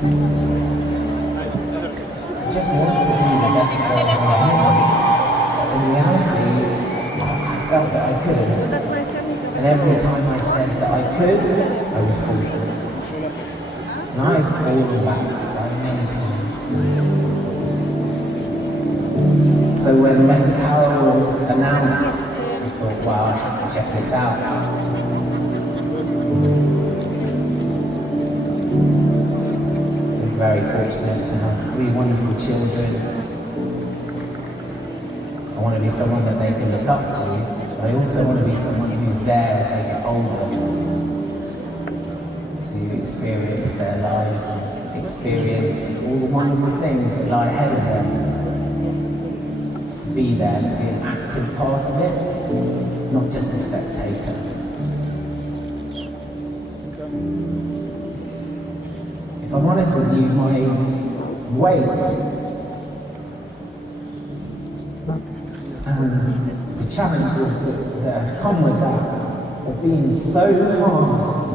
I just wanted to be the best version of him. But in reality, I felt that I couldn't. And every time I said that I could, I would falter. And I've fallen back so many times. So when Meta Power was announced, I thought, wow, I have to check this out. We're very fortunate to have 3 wonderful children. I want to be someone that they can look up to, but I also want to be someone who's there as they get older to experience their lives and experience all the wonderful things that lie ahead of them. To be there, to be an active part of it, not just a spectator. If I'm honest with you, my weight and the challenges that have come with that have been so hard.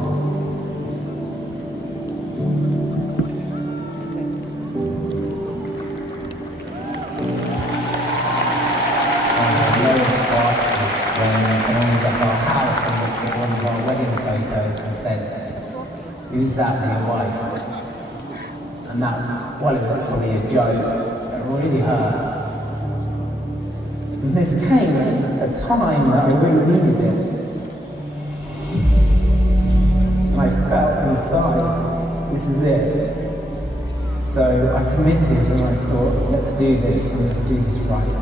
When someone was at our house and looked at one of our wedding photos and said, "Who's that for your wife?" And that, well, it was probably a joke, it really hurt. And this came at a time that I really needed it. And I felt inside, this is it. So I committed and I thought, let's do this and let's do this right.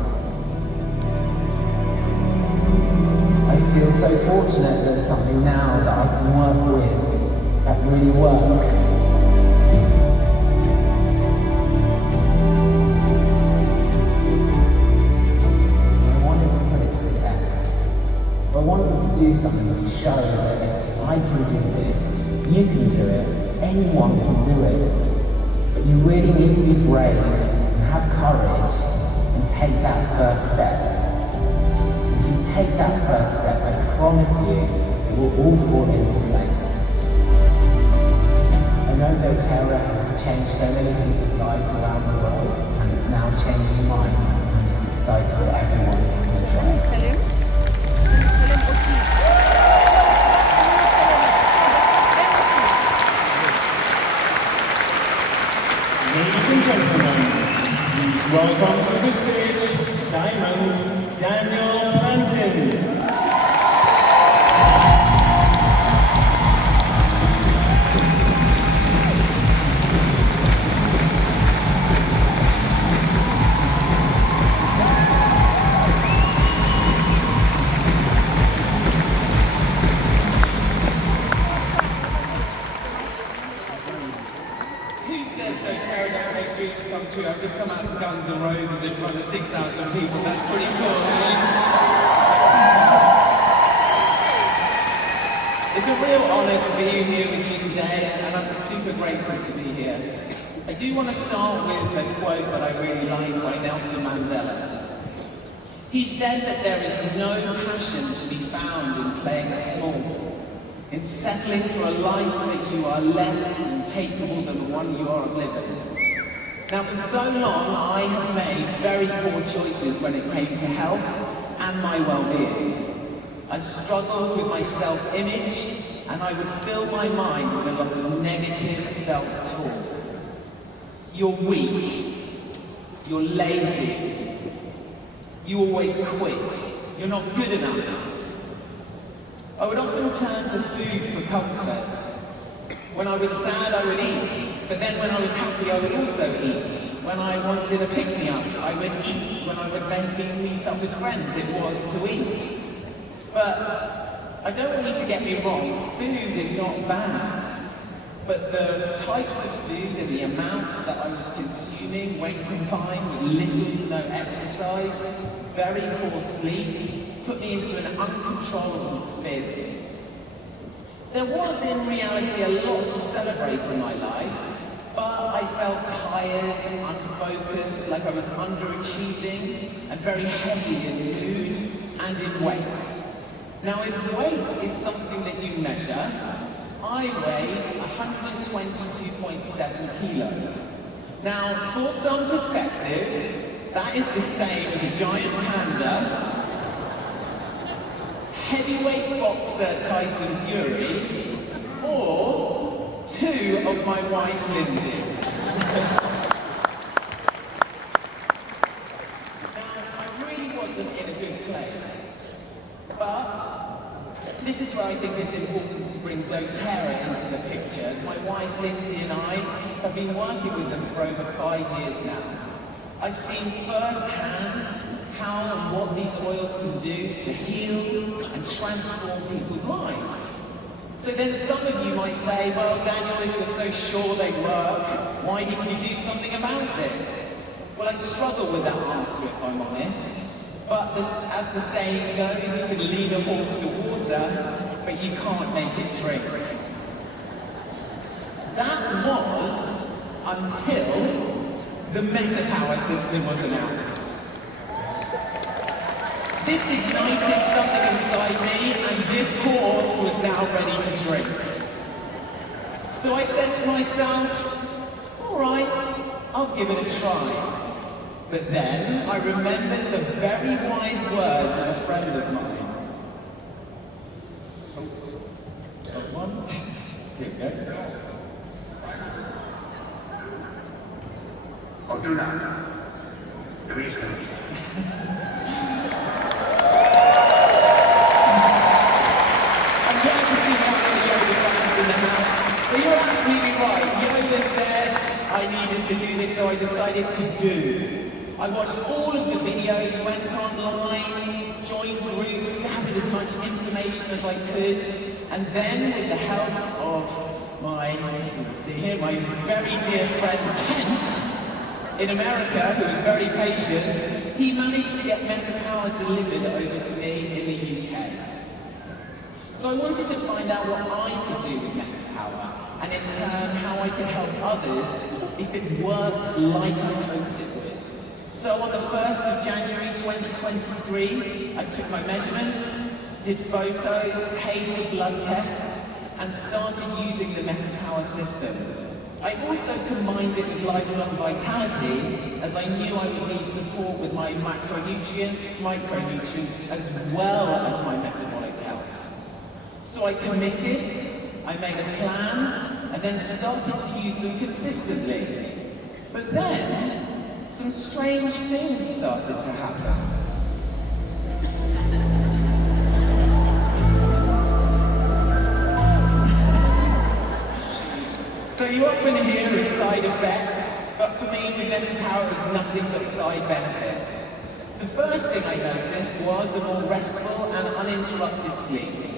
I feel so fortunate there's something now that I can work with that really works. I wanted to put it to the test. I wanted to do something to show that if I can do this, you can do it, anyone can do it. But you really need to be brave and have courage and take that first step. Take that first step, I promise you, it will all fall into place. I know doTERRA has changed so many people's lives around the world, and it's now changing mine. I'm just excited for everyone that's going to try it. Ladies and gentlemen, please welcome to the stage, Diamond Daniel Plantin. I've just come out to Guns N' Roses in front of 6,000 people. That's pretty cool, It's a real honour to be here with you today, and I'm super grateful to be here. I do want to start with a quote that I really like by Nelson Mandela. He said that there is no passion to be found in playing small, in settling for a life that you are less than capable than the one you are living. Now, for so long, I have made very poor choices when it came to health and my well-being. I struggled with my self-image, and I would fill my mind with a lot of negative self-talk. You're weak. You're lazy. You always quit. You're not good enough. I would often turn to food for comfort. When I was sad, I would eat, but then when I was happy, I would also eat. When I wanted a pick-me-up, I would eat. When I would maybe meet up with friends, it was to eat. But I don't want you to get me wrong, food is not bad. But the types of food and the amounts that I was consuming when combined with little to no exercise, very poor sleep, put me into an uncontrollable spin. There was, in reality, a lot to celebrate in my life, but I felt tired, unfocused, like I was underachieving, and very heavy in mood and in weight. Now, if weight is something that you measure, I weighed 122.7 kilos. Now, for some perspective, that is the same as a giant panda, heavyweight boxer Tyson Fury, or two of my wife Lindsay. Now, I really wasn't in a good place, but this is where I think it's important to bring doTERRA into the picture, as my wife Lindsay and I have been working with them for over 5 years now. I've seen firsthand how and what these oils can do to heal and transform people's lives. So then some of you might say, well, Daniel, if you're so sure they work, why didn't you do something about it? Well, I struggle with that answer, if I'm honest. But as the saying goes, you can lead a horse to water, but you can't make it drink. That was until the MetaPower system was announced. This ignited something inside me, and this horse was now ready to drink. So I said to myself, all right, I'll give it a try. But then I remembered the very wise words of a friend of mine. Oh, got one? Here we go. Oh, do not. The reason I'm glad to see one of the Yoda fans in the house. But you're absolutely right. Yoda said I needed to do this, so I decided to do. I watched all of the videos, went online, joined groups, gathered as much information as I could, and then with the help of my, as you can see here, my very dear friend Kent in America, who was very patient, he managed to get MetaPower delivered over to me in the UK. So I wanted to find out what I could do with MetaPower, and in turn how I could help others if it worked like I hoped it would. So on the 1st of January 2023, I took my measurements, did photos, paid for blood tests, and started using the MetaPower system. I also combined it with Lifelong Vitality, as I knew I would need support with my macronutrients, micronutrients, as well as my metabolic health. So I committed, I made a plan, and then started to use them consistently. But then, some strange things started to happen. So you often hear of side effects, but for me with MetaPower it was nothing but side benefits. The first thing I noticed was a more restful and uninterrupted sleep.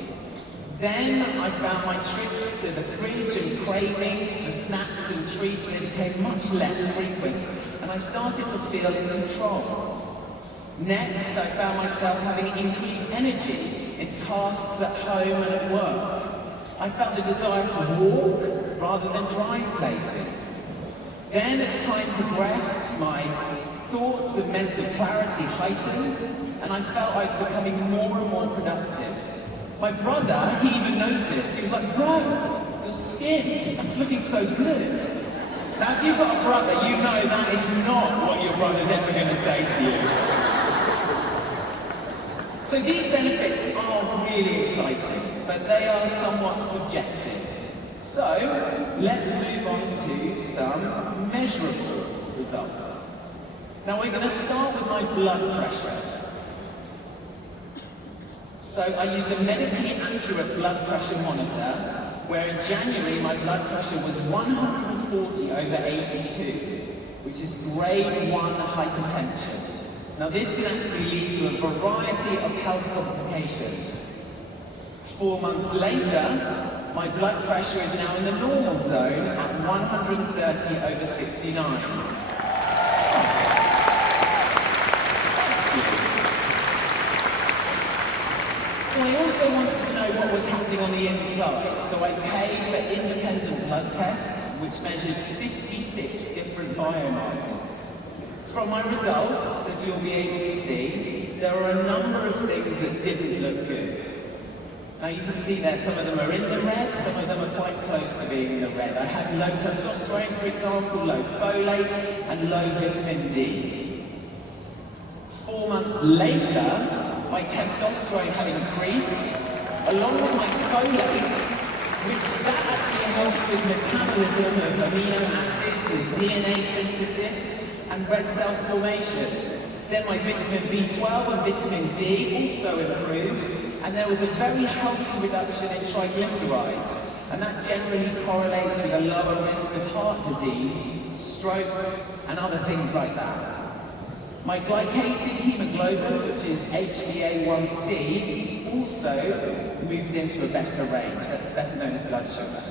Then I found my trips to the fridge and cravings for snacks and treats, they became much less frequent, and I started to feel in control. Next, I found myself having increased energy in tasks at home and at work. I felt the desire to walk rather than drive places. Then, as time progressed, my thoughts of mental clarity heightened, and I felt I was becoming more and more productive. My brother, he even noticed. He was like, bro, your skin is looking so good. Now, if you've got a brother, you know that is not what your brother's ever going to say to you. So these benefits are really exciting, but they are somewhat subjective. So let's move on to some measurable results. Now, we're going to start with my blood pressure. So I used a medically accurate blood pressure monitor, where in January my blood pressure was 140/82, which is grade 1 hypertension. Now this can actually lead to a variety of health complications. 4 months later, my blood pressure is now in the normal zone at 130/69. So I also wanted to know what was happening on the inside, so I paid for independent blood tests, which measured 56 different biomarkers. From my results, as you'll be able to see, there are a number of things that didn't look good. Now you can see there, some of them are in the red, some of them are quite close to being in the red. I had low testosterone, for example, low folate, and low vitamin D. 4 months later, my testosterone had increased, along with my folate, which that actually helps with metabolism of amino acids and DNA synthesis and red cell formation. Then my vitamin B12 and vitamin D also improves, and there was a very healthy reduction in triglycerides, and that generally correlates with a lower risk of heart disease, strokes, and other things like that. My glycated hemoglobin, which is HbA1c, also moved into a better range. That's better known as blood sugar.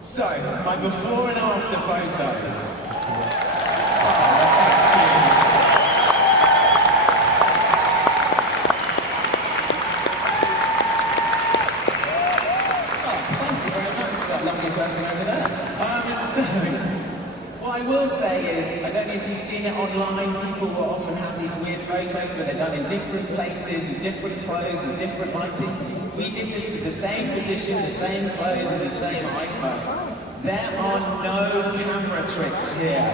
So, my before and after photos. Person over there. What I will say is, I don't know if you've seen it online, people will often have these weird photos where they're done in different places, with different clothes, with different lighting. We did this with the same position, the same clothes, and the same iPhone. There are no camera tricks here.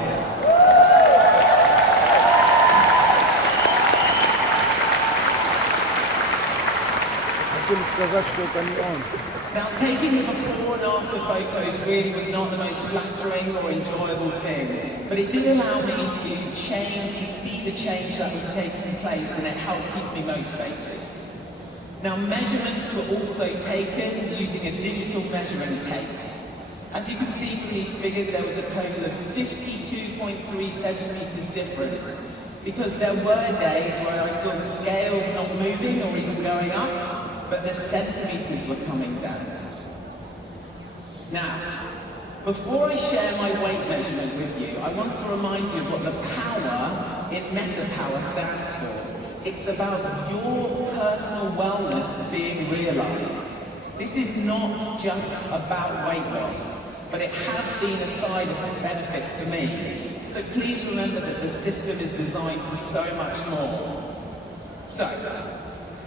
Now, taking the before and after photos really was not the most flattering or enjoyable thing, but it did allow me to see the change that was taking place, and it helped keep me motivated. Now, measurements were also taken using a digital measuring tape. As you can see from these figures, there was a total of 52.3 centimeters difference, because there were days where I saw the scales not moving or even going up, but the centimeters were coming down. Now, before I share my weight measurement with you, I want to remind you of what the power in MetaPower stands for. It's about your personal wellness being realized. This is not just about weight loss, but it has been a side benefit for me. So please remember that the system is designed for so much more. So,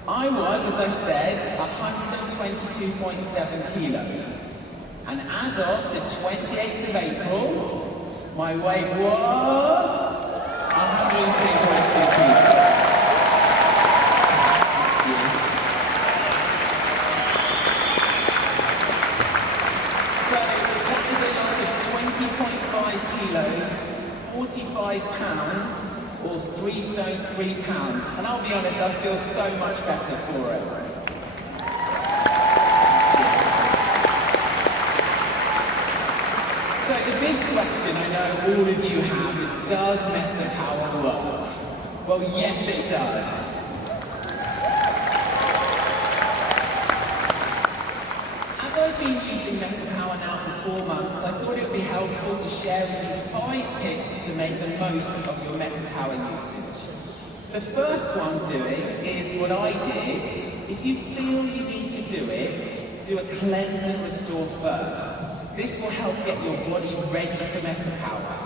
I was, as I said, 122.7 kilos. And as of the 28th of April, my weight was 102.2 kilos. So that is a loss of 20.5 kilos, 45 pounds, or 3 stone 3 pounds. And I'll be honest, I feel so much better for it. So the big question I know all of you have is, does MetaPower work? Well, yes it does. As I've been using MetaPower now for 4 months, I thought it would be helpful to share with you 5 tips to make the most of your MetaPower usage. The first one doing is what I did. If you feel you need to do it, do a cleanse and restore first. This will help get your body ready for MetaPower.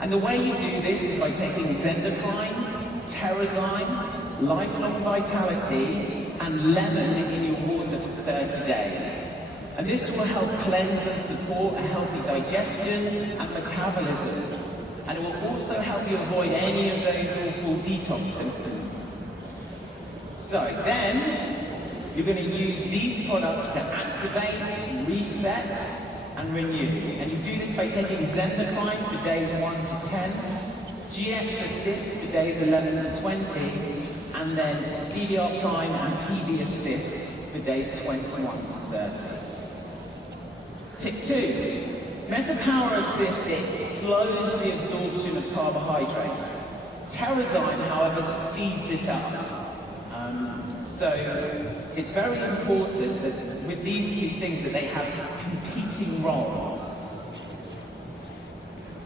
And the way you do this is by taking Zendocrine, Terrazyme, Lifelong Vitality, and lemon in your water for 30 days. And this will help cleanse and support a healthy digestion and metabolism. And it will also help you avoid any of those awful detox symptoms. So then, you're going to use these products to activate, reset, and renew. And you do this by taking Zendocrine for days 1 to 10, GX Assist for days 11 to 20, and then DDR Prime and PB Assist for days 21 to 30. Tip 2. MetaPower Assist, it slows the absorption of carbohydrates. Terrazyme, however, speeds it up. So it's very important that with these two things that they have competing roles.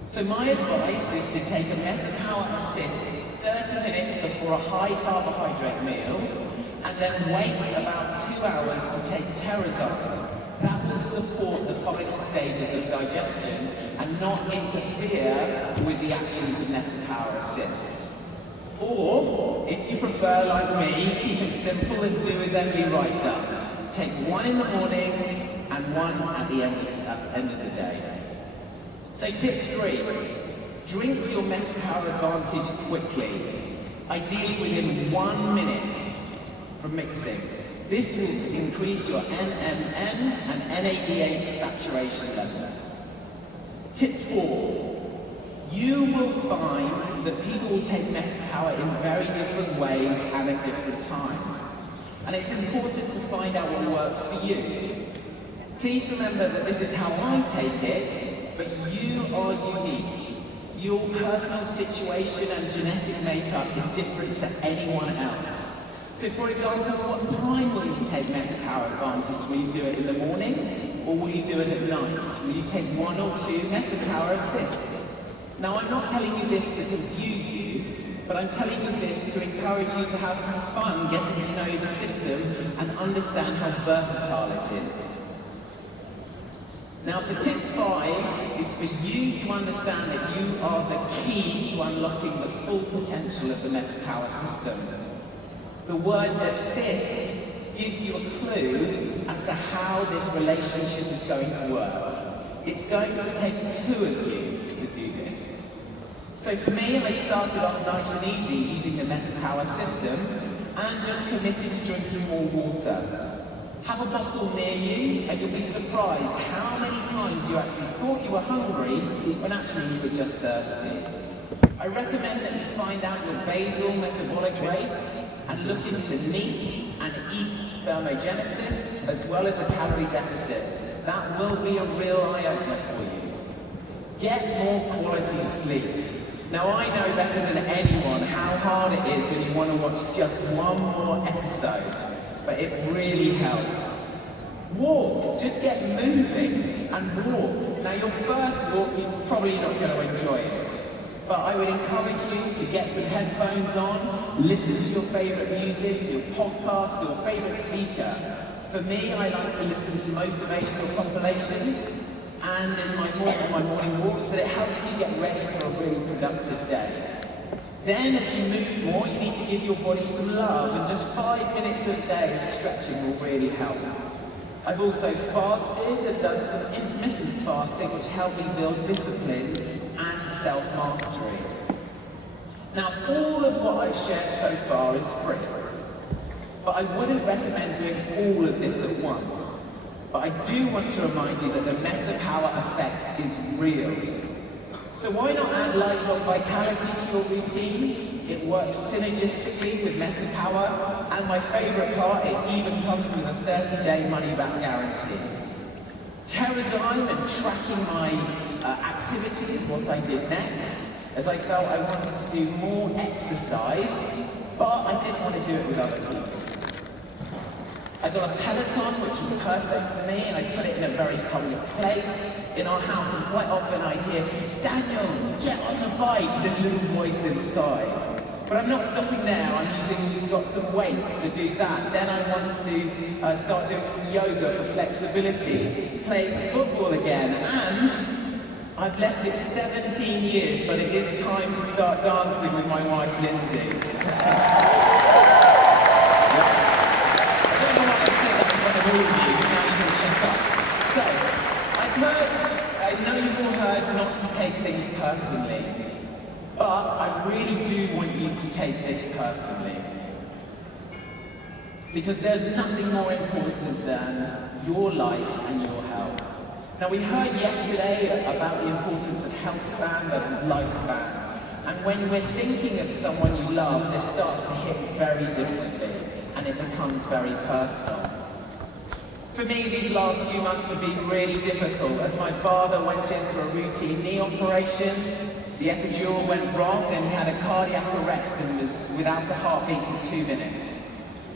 So my advice is to take a MetaPower Assist 30 minutes before a high carbohydrate meal, and then wait about 2 hours to take Terrazyme. That will support the final stages of digestion and not interfere with the actions of MetaPower Assist. Or, if you prefer, like me, keep it simple and do as Emily Wright does. Take one in the morning and one at the end of the day. So tip 3, drink your MetaPower Advantage quickly, ideally within 1 minute from mixing. This will increase your NMN and NADH saturation levels. Tip 4. You will find that people will take MetaPower in very different ways and at different times. And it's important to find out what works for you. Please remember that this is how I take it, but you are unique. Your personal situation and genetic makeup is different to anyone else. So for example, what time will you take MetaPower Advantage? Will you do it in the morning, or will you do it at night? Will you take 1 or 2 MetaPower Assists? Now, I'm not telling you this to confuse you, but I'm telling you this to encourage you to have some fun getting to know the system and understand how versatile it is. Now, for tip 5 is for you to understand that you are the key to unlocking the full potential of the MetaPower system. The word assist gives you a clue as to how this relationship is going to work. It's going to take 2 of you to do this. So for me, I started off nice and easy using the MetaPower system and just committed to drinking more water. Have a bottle near you and you'll be surprised how many times you actually thought you were hungry when actually you were just thirsty. I recommend that you find out your basal metabolic rate and look into NEAT and EAT thermogenesis as well as a calorie deficit. That will be a real eye-opener for you. Get more quality sleep. Now I know better than anyone how hard it is when you want to watch just one more episode, but it really helps. Walk, just get moving and walk. Now your first walk, you're probably not going to enjoy it, but I would encourage you to get some headphones on, listen to your favourite music, your podcast, your favourite speaker. For me, I like to listen to motivational compilations and in my morning walks, and it helps me get ready for a really productive day. Then as you move more, you need to give your body some love, and just 5 minutes a day of stretching will really help. I've also fasted and done some intermittent fasting, which helped me build discipline and self-mastery. Now, all of what I've shared so far is free, but I wouldn't recommend doing all of this at once. But I do want to remind you that the MetaPower effect is real. So why not add lifelong vitality to your routine? It works synergistically with MetaPower, and my favourite part, it even comes with a 30-day money-back guarantee. Terrazyme and tracking my activity is what I did next, as I felt I wanted to do more exercise, but I didn't want to do it with other people. I got a Peloton, which was perfect for me, and I put it in a very public place in our house, and quite often I hear, "Daniel, get on the bike," this little voice inside. But I'm not stopping there. We've got some weights to do that. Then I want to start doing some yoga for flexibility, playing football again, and I've left it 17 years, but it is time to start dancing with my wife, Lindsay. So, I know you've all heard not to take things personally, but I really do want you to take this personally. Because there's nothing more important than your life and your health. Now, we heard yesterday about the importance of health span versus lifespan. And when we're thinking of someone you love, this starts to hit very differently, and it becomes very personal. For me, these last few months have been really difficult, as my father went in for a routine knee operation, the epidural went wrong, and he had a cardiac arrest and was without a heartbeat for 2 minutes.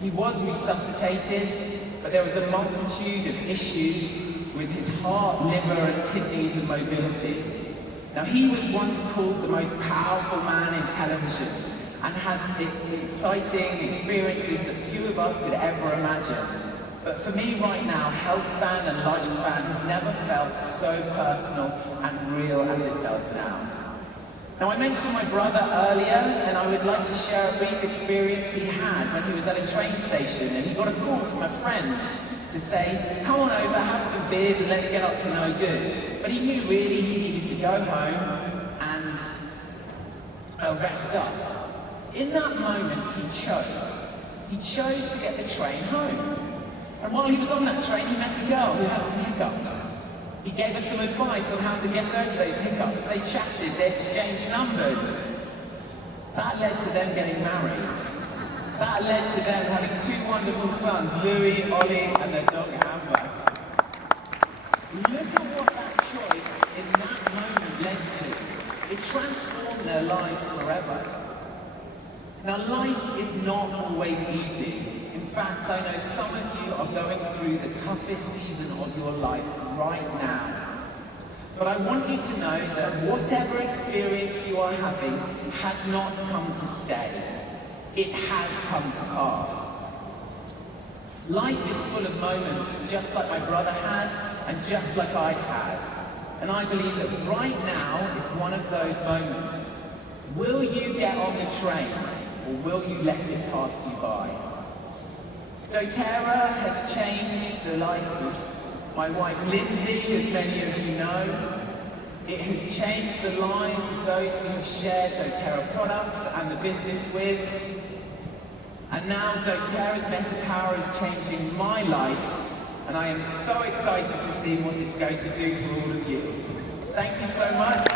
He was resuscitated, but there was a multitude of issues with his heart, liver, and kidneys and mobility. Now, he was once called the most powerful man in television and had exciting experiences that few of us could ever imagine. But for me right now, health span and lifespan has never felt so personal and real as it does now. Now, I mentioned my brother earlier, and I would like to share a brief experience he had when he was at a train station, and he got a call from a friend to say, come on over, have some beers, and let's get up to no good. But he knew really he needed to go home and rest up. In that moment, he chose to get the train home. And while he was on that train, he met a girl who had some hiccups. He gave her some advice on how to get over those hiccups. They chatted, they exchanged numbers. That led to them getting married. That led to them having two wonderful sons, Louis, Ollie, and their dog Amber. Look at what that choice in that moment led to. It transformed their lives forever. Now, life is not always easy. In fact, I know some of you are going through the toughest season of your life right now. But I want you to know that whatever experience you are having has not come to stay. It has come to pass. Life is full of moments just like my brother had and just like I've had. And I believe that right now is one of those moments. Will you get on the train or will you let it pass you by? doTERRA has changed the life of my wife Lindsay, as many of you know. It has changed the lives of those we have shared doTERRA products and the business with. And now doTERRA's Meta Power is changing my life, and I am so excited to see what it's going to do for all of you. Thank you so much.